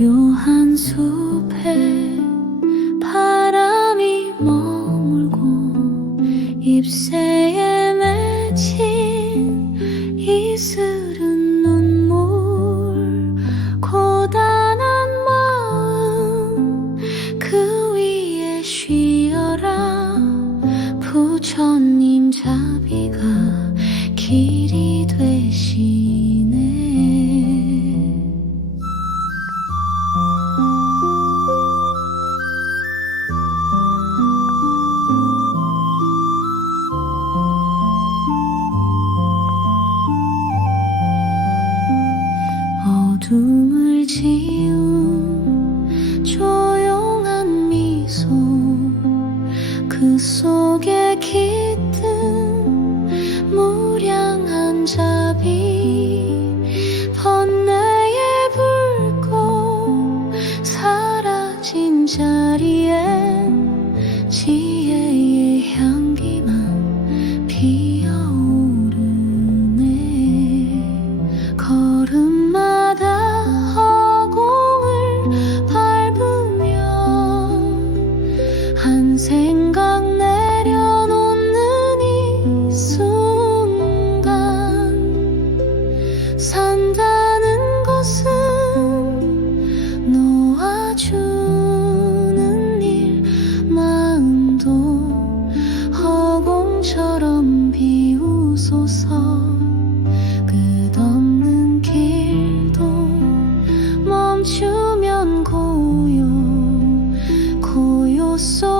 고요한 숲에 바람이 머물고 잎새에 맺힌 이슬은 눈물 고단한 마음 그 위에 쉬어라. 부처님 자비가 길이 되시 네 어둠을 지운 조용한 미소 그 속에 깃든 무량한 자비 번뇌의 불꽃 사라진 자리엔 지 한 생각 내려놓는 이 순간 산다는 것은 놓아주는 일 마음도 허공처럼 비우소서 끝없는 길도 멈추면 고요 고요 속